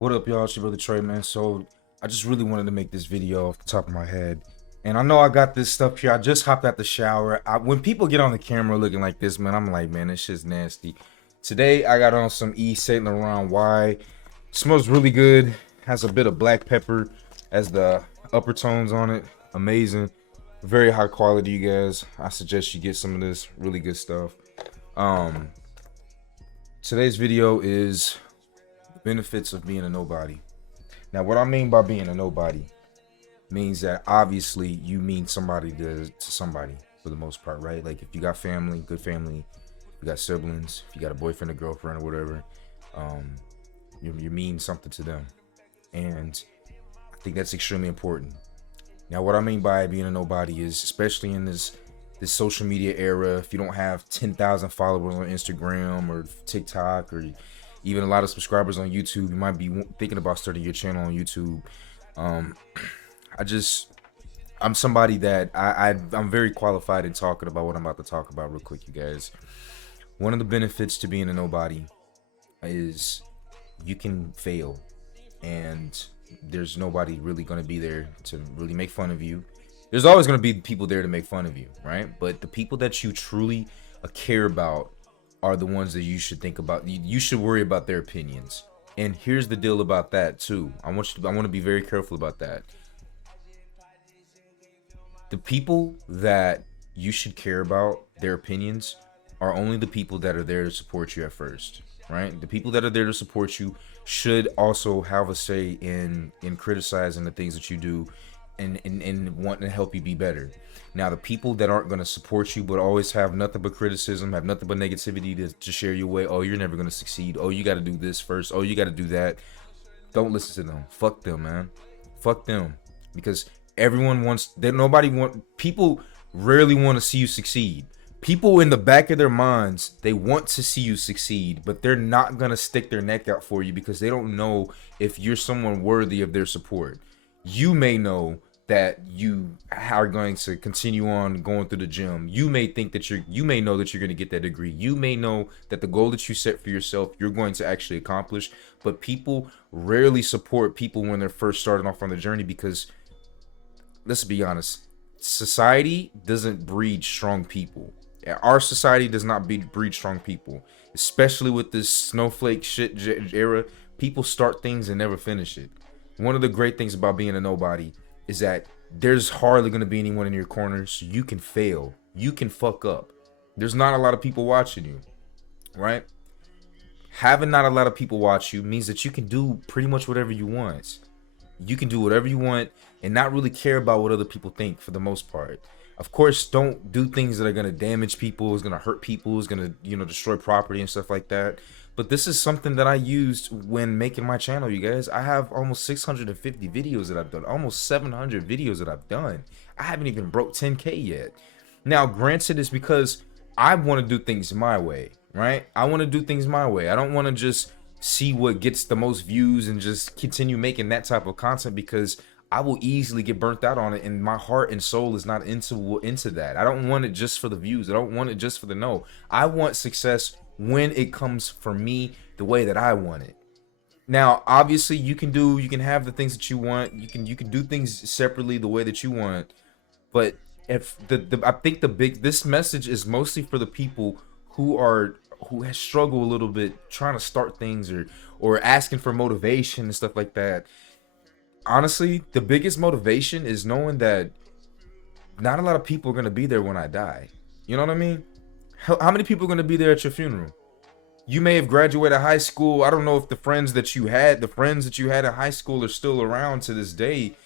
What up, y'all? It's your brother Trey, man. So I just really wanted to make this video off the top of my head. And I know I got this stuff here. I just hopped out the shower. When people get on the camera looking like this, man, I'm like, man, this shit's nasty. Today, I got on some E. Saint Laurent Y. Smells really good. Has a bit of black pepper as the upper tones on it. Amazing. Very high quality, you guys. I suggest you get some of this. Really good stuff. Today's video is benefits of being a nobody. Now, what I mean by being a nobody means that obviously you mean somebody to somebody for the most part, right? Like if you got family, good family, you got siblings, if you got a boyfriend or girlfriend or whatever, you mean something to them. And I think that's extremely important. Now, what I mean by being a nobody is, especially in this social media era, if you don't have 10,000 followers on Instagram or TikTok or even a lot of subscribers on YouTube, you might be thinking about starting your channel on YouTube. I'm somebody that I'm very qualified in talking about what I'm about to talk about real quick, you guys. One of the benefits to being a nobody is you can fail, and there's nobody really going to be there to really make fun of you. There's always going to be people there to make fun of you, right? But the people that you truly care about are the ones that you should think about. You should worry about their opinions. And here's the deal about that too. I want to be very careful about that. The people that you should care about their opinions are only the people that are there to support you at first, right? The people that are there to support you should also have a say in criticizing the things that you do and wanting to help you be better. Now, the people that aren't going to support you but always have nothing but criticism, have nothing but negativity to share your way. Oh, you're never going to succeed. Oh, you got to do this first. Oh, you got to do that. Don't listen to them. Fuck them, man. Fuck them. Because people rarely want to see you succeed. People in the back of their minds, they want to see you succeed, but they're not going to stick their neck out for you because they don't know if you're someone worthy of their support. You may know that you are going to continue on going through the gym. You may think that you may know that you're going to get that degree. You may know that the goal that you set for yourself, you're going to actually accomplish. But people rarely support people when they're first starting off on the journey because, let's be honest, society doesn't breed strong people. Our society does not breed strong people, especially with this snowflake shit era. People start things and never finish it. One of the great things about being a nobody is that there's hardly going to be anyone in your corner, so you can fail. You can fuck up. There's not a lot of people watching you, right? Having not a lot of people watch you means that you can do pretty much whatever you want. You can do whatever you want and not really care about what other people think for the most part. Of course, don't do things that are going to damage people, is going to hurt people, is going to, destroy property and stuff like that. But this is something that I used when making my channel, you guys. I have almost 650 videos that I've done, almost 700 videos that I've done. I haven't even broke 10K yet. Now, granted, it's because I want to do things my way, right? I want to do things my way. I don't want to just see what gets the most views and just continue making that type of content because I will easily get burnt out on it, and my heart and soul is not into that. I don't want it just for the views. I don't want it just for the no. I want success when it comes for me the way that I want it. Now, obviously, you can have the things that you want. You can do things separately the way that you want. But if I think this message is mostly for the people who has struggled a little bit trying to start things or asking for motivation and stuff like that. Honestly, the biggest motivation is knowing that not a lot of people are going to be there when I die. You know what I mean? How many people are going to be there at your funeral? You may have graduated high school. I don't know if the friends that you had in high school are still around to this day.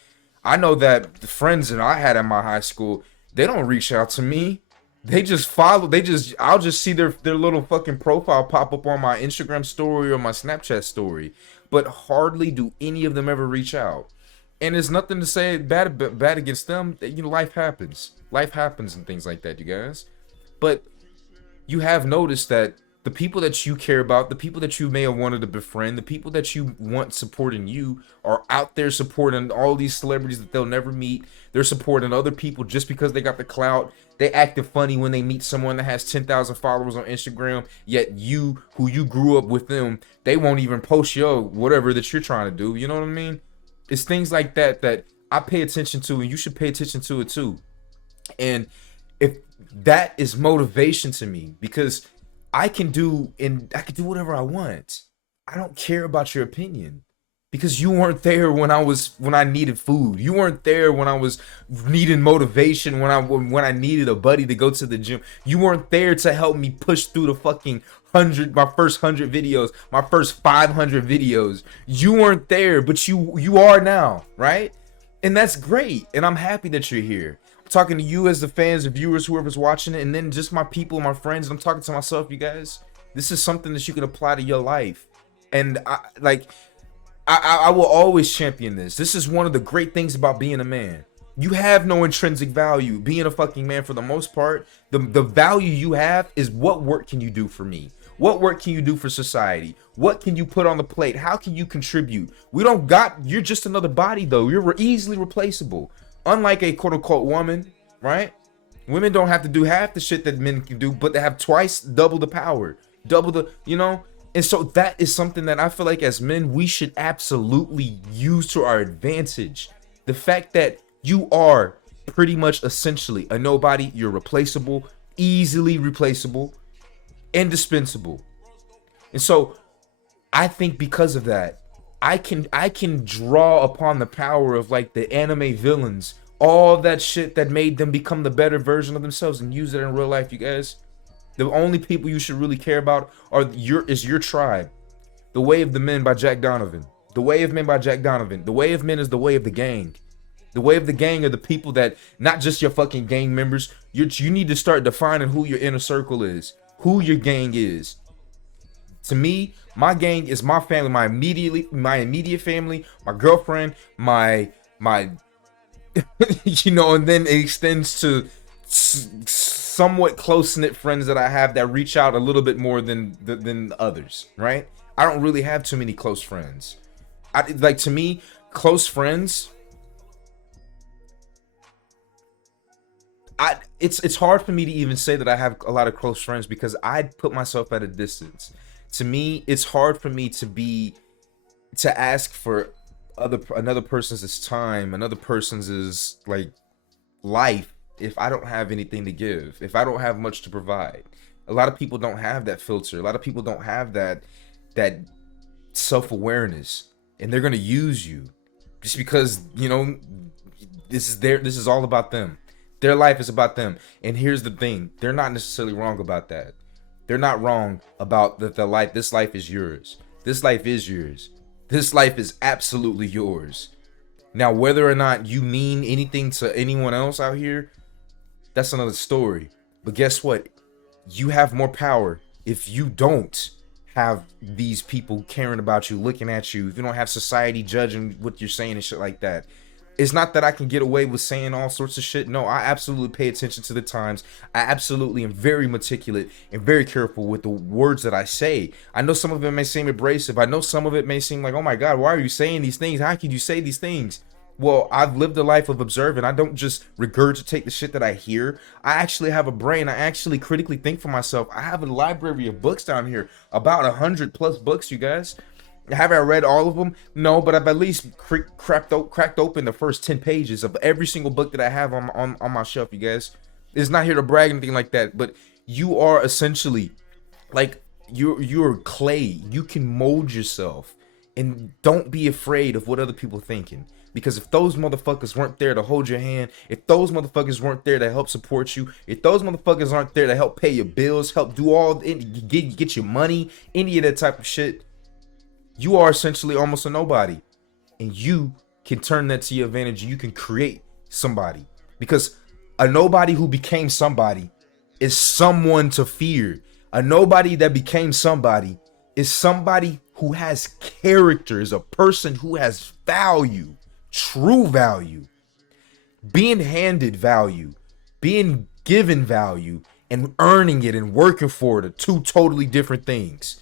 I know that the friends that I had in my high school, they don't reach out to me. They just follow. I'll just see their little fucking profile pop up on my Instagram story or my Snapchat story. But hardly do any of them ever reach out. And there's nothing to say bad against them. Life happens. Life happens and things like that, you guys. But you have noticed that the people that you care about, the people that you may have wanted to befriend, the people that you want supporting you are out there supporting all these celebrities that they'll never meet. They're supporting other people just because they got the clout. They acting funny when they meet someone that has 10,000 followers on Instagram, yet you, who you grew up with them, they won't even post your whatever that you're trying to do. You know what I mean? It's things like that that I pay attention to, and you should pay attention to it too. And if that is motivation to me, because I can do whatever I want. I don't care about your opinion, because you weren't there when I needed food. You weren't there when I was needing motivation, when I needed a buddy to go to the gym. You weren't there to help me push through the fucking my first 100 videos, my first 500 videos. You weren't there, but you are now, right? And that's great. And I'm happy that you're here. I'm talking to you as the fans, the viewers, whoever's watching it, and then just my people, my friends. I'm talking to myself, you guys. This is something that you can apply to your life. And I will always champion this. This is one of the great things about being a man. You have no intrinsic value being a fucking man for the most part. The value you have is what work can you do for me? What work can you do for society? What can you put on the plate? How can you contribute? You're just another body though. You're easily replaceable. Unlike a quote unquote woman, right? Women don't have to do half the shit that men can do, but they have double the power, And so that is something that I feel like as men, we should absolutely use to our advantage. The fact that you are pretty much essentially a nobody, you're replaceable, easily replaceable, indispensable. And so I think because of that, I can draw upon the power of like the anime villains, all that shit that made them become the better version of themselves, and use it in real life, you guys. The only people you should really care about is your tribe. The Way of the Men by Jack Donovan. The Way of Men by Jack Donovan. The Way of Men is the way of the gang. The way of the gang are the people that, not just your fucking gang members. You need to start defining who your inner circle is, who your gang is. To me, my gang is my family, my immediate family, my girlfriend, my and then it extends to somewhat close-knit friends that I have that reach out a little bit more than others, right? I don't really have too many close friends. To me, close friends, it's hard for me to even say that I have a lot of close friends, because I put myself at a distance. To me, it's hard for me to ask for another person's time, another person's like life, if I don't have anything to give, if I don't have much to provide. A lot of people don't have that filter. A lot of people don't have that self-awareness, and they're gonna use you just because this is all about them. Their life is about them. And here's the thing, they're not necessarily wrong about that. They're not wrong about this life is yours. This life is yours. This life is absolutely yours. Now, whether or not you mean anything to anyone else out here, that's another story. But guess what? You have more power if you don't have these people caring about you, looking at you, if you don't have society judging what you're saying and shit like that. It's not that I can get away with saying all sorts of shit. No, I absolutely pay attention to the times. I absolutely am very meticulous and very careful with the words that I say. I know some of it may seem abrasive. I know some of it may seem like, oh my God, why are you saying these things? How can you say these things? Well, I've lived a life of observing. I don't just regurgitate the shit that I hear. I actually have a brain. I actually critically think for myself. I have a library of books down here, about 100+ books, you guys. Have I read all of them? No, but I've at least cracked open the first 10 pages of every single book that I have on my shelf, you guys. It's not here to brag or anything like that, but you are essentially like you're clay. You can mold yourself, and don't be afraid of what other people thinking. Because if those motherfuckers weren't there to hold your hand, if those motherfuckers weren't there to help support you, if those motherfuckers aren't there to help pay your bills, help do get your money, any of that type of shit, you are essentially almost a nobody. And you can turn that to your advantage. You can create somebody, because a nobody who became somebody is someone to fear. A nobody that became somebody is somebody who has character, is a person who has value, true value, being handed value, being given value, and earning it and working for it are two totally different things.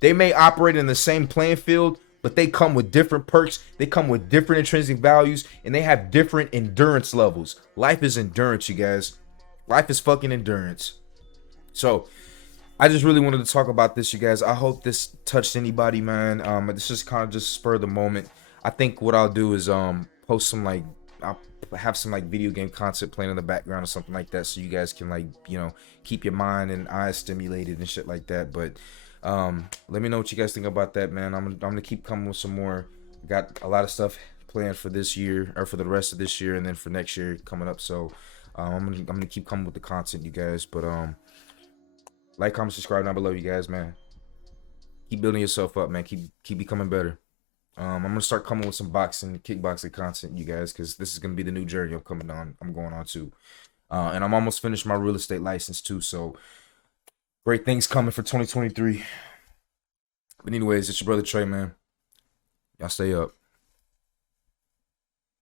They may operate in the same playing field, but they come with different perks. They come with different intrinsic values, and they have different endurance levels. Life is endurance, you guys. Life is fucking endurance. So I just really wanted to talk about this, you guys. I hope this touched anybody, man. This is kind of just spur of the moment. I think what I'll do is post some like, I'll have some like video game content playing in the background or something like that, so you guys can like, you know, keep your mind and eyes stimulated and shit like that. But let me know what you guys think about that, man. I'm gonna keep coming with some more. Got a lot of stuff planned for this year, or for the rest of this year, and then for next year coming up. So I'm gonna keep coming with the content, you guys. But like, comment, subscribe down below, you guys, man. Keep building yourself up, man. Keep becoming better. I'm gonna start coming with some boxing, kickboxing content, you guys, because this is gonna be the new journey I'm going on to. And I'm almost finished my real estate license too, so great things coming for 2023. But anyways, it's your brother Trey, man. Y'all stay up.